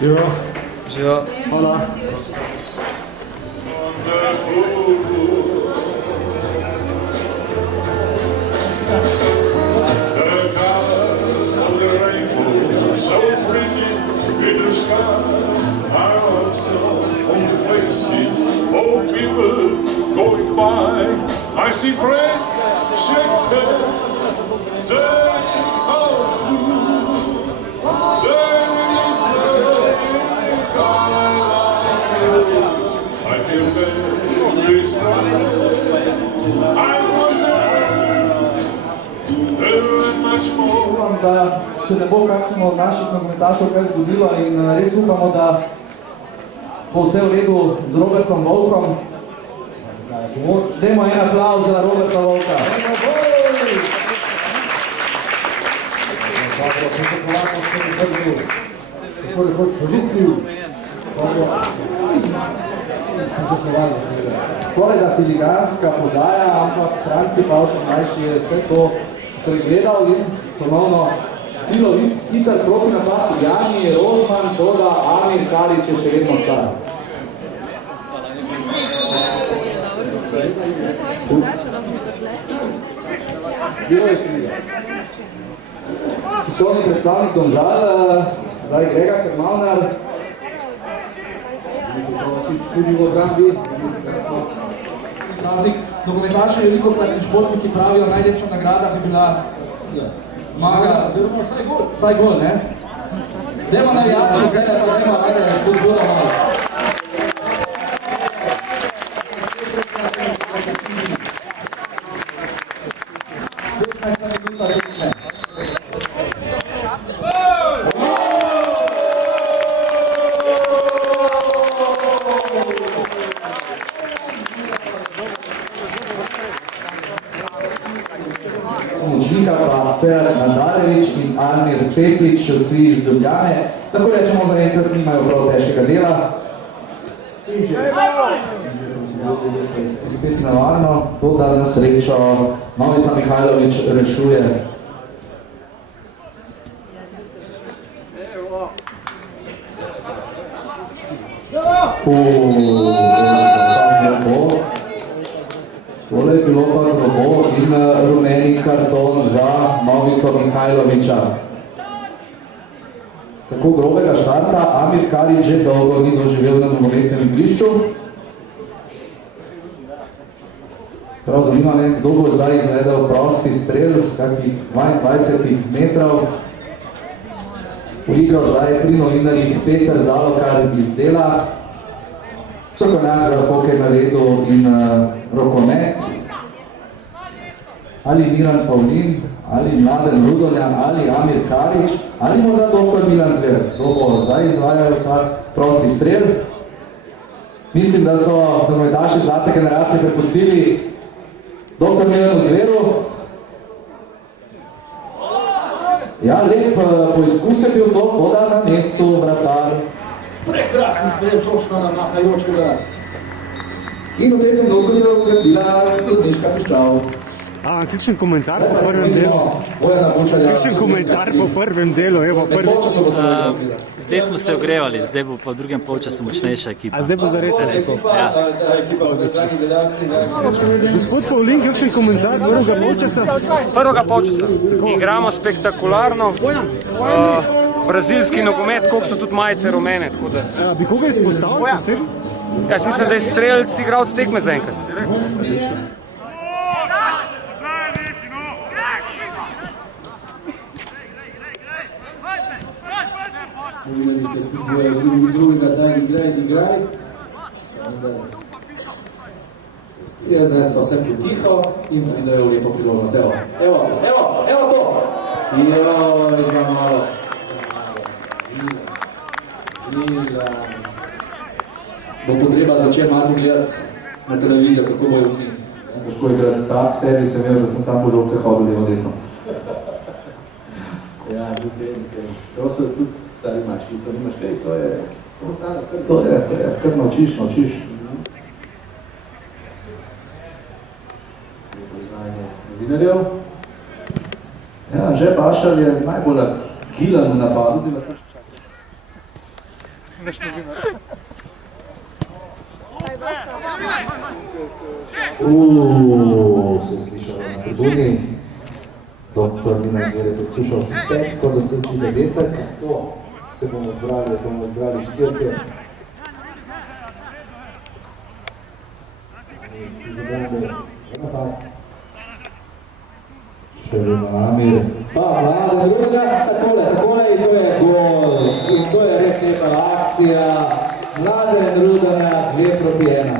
Živo. Živo. Hvala. So pretty in the sky, I also on the faces of people going by. I see friends shake hands, say how do. They say I feel very strong. I was there much more. Da se ne bo kakšno od naših nogometašov kaj zgodilo in res upamo, da bo vse v redu z Robertom Volkom. Dajmo en aplavz za Roberta Volka. Skoraj da filiganska podaja, ampak Franci Pavček mlajši je vse to pregledal in ponovno silo hiter proti napad, Jani Rozman, toda Amir Karić je še vedno car. Časovni predstavnik Domžal, zdaj Grega Krmavnar, tudi v obrambi. Nogometaši veliko kratni športniki pravijo, najlepša nagrada bi bila zmaga, vsaj gol, ne? Dajmo navijači, zdaj ne pa dajmo, spodbuda malo. Nadarevič in Almir Petrič, vsi iz Ljubljane. Tako rečemo, za enkrat nimajo prav težkega dela. Spet navarno, to da na srečo Novica Mihajlovič rešuje. Tole je bilo pa grobo in rumeni karton za Novico Mihajloviča. Tako grobega štarta Amir Karić že dolgo ni doživel na nogometnem igrišču. Prav zanima me, kdo bo zdaj izvedel prosti strel z kakih 22 metrov. V igro zdaj pri novinarjih Peter Zalokar iz Dela, strokovnjak za hokej na ledu in rokomet, ali Miran Pavlin, ali Mladen Rudoljan, ali Amir Karić, ali morda dr. Milan Zver. To bo zdaj izvajal ta prosti strel. Mislim, da so nogometaši zlate generacije prepustili dr. Milanu Zveru. Ja, lep poizkus je bil to, voda na mestu vratar. Prekrasni strel, točno na nahajočega. In v tretjem dolgu se je oglasila sodniška Piščal. Kakšen komentar po prvem delu? Kakšen komentar po prvem delu, evo prvič? Zdaj smo se ogrevali, zdaj bo pa v drugem polčasu močnejša ekipa. A zdaj bo zares tako? Ja. Gospod Pavlin, kakšen komentar prvega polčasa? Prvega polčasa. Igramo spektakularno. Brazilski nogomet, koliko so tudi majice rumene. Bi koga izpostavil posebno? Jaz mislim, da je strelc igralec tekme zaenkrat. Novinarji se spodbujajo drugega, daj, igraj. Jaz zdaj pa vse pritiho in pridajo lepo priložnost. Evo to! Joj, za malo. Bo potreba začeti malo gledati na televizijo, kako bojo vni. Težko je gledati tak servis, sem vedel, da sem sam po žolce hodil levo desno. Ja, nekaj. To so tudi stari mački, to nimaš kaj, to je, kar naučiš. Lepo znanje novinarjev. Ja, Anže Bašar je najbolj gilen v napadu. Se je slišalo na tribuni. Doktor Minar Zver je poskušal spet, ko doseči zadetek. To se bomo zbrali štirke. Izobende v napad. Še vedno Amir. Pa Mladen Rudar, takole in to je gol. In to je res lepa akcija. Mladen Rudar 2-1.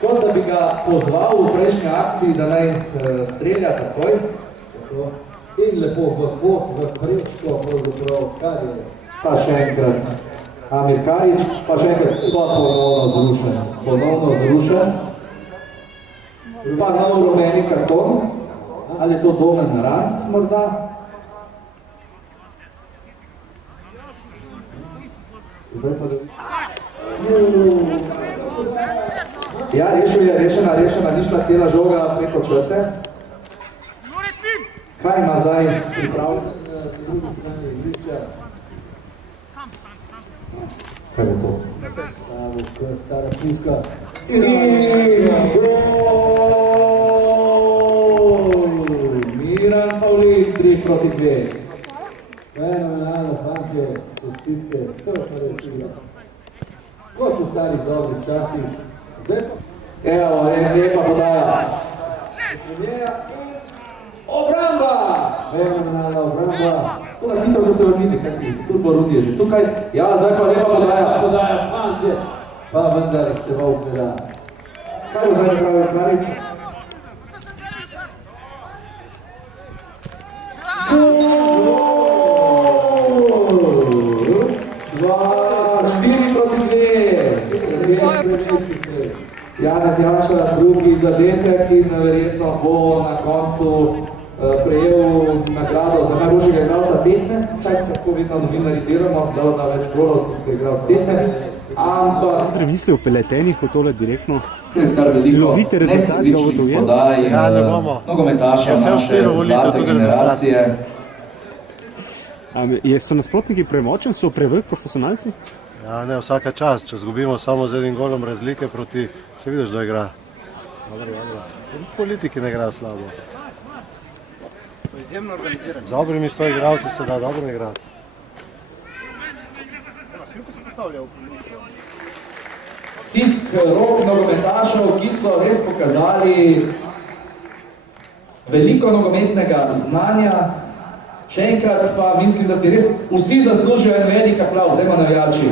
Kot da bi ga pozval v prejšnji akciji, da naj strelja takoj. In lepo v pot, v prečko, pravzaprav, kar je. Pa še enkrat Amir Karič, pa še enkrat pa ponovno zrušen. Pa nov rumeni karton. Ali je to Domen Rand morda? Zdaj pa da... Ja, rešena, ni šla cela žoga preko črte. Kaj ima zdaj pripravljeno na drugi strani igrišča? Kaj bo to? Stara Finska. In gol! Miran Pavlin, 3-2. Fenomenalno, fantje, čestitke, to je pa res igra. Kot v starih dobrih časih. Evo, lepa podaja. Obramba! Fenomenalna obramba. Tu na hitro so se vrnili, tudi Borut je že tukaj. Ja, zdaj pa lepa podaja. Podaja, fantje. Pa vendar se Volk ne da. Kaj bo zdaj napravil Klarič? Janez Janša, drugi zadetek in verjetno bo na koncu prejel nagrado za najboljšega igralca tekme. Vsaj tako vedno novinarji delamo, da več golov tiste igralc tekme. Ampak... Misli o peletenih v tole direktno? Res kar veliko nesebičnih podaj nogometaša naše zlate generacije. So nasprotniki premočen, so prevelik profesionalci? Ja, ne, vsaka čast, če zgubimo samo z enim golom razlike proti, se vidiš, da igra. Dobro. Politiki ne igrajo slabo. So izjemno organizirani. Z dobrimi soigralci se da dobro igrati. Stisk rok nogometašev, ki so res pokazali veliko nogometnega znanja. Še enkrat pa mislim, da si res vsi zaslužijo en velik aplavz, dajmo navijači.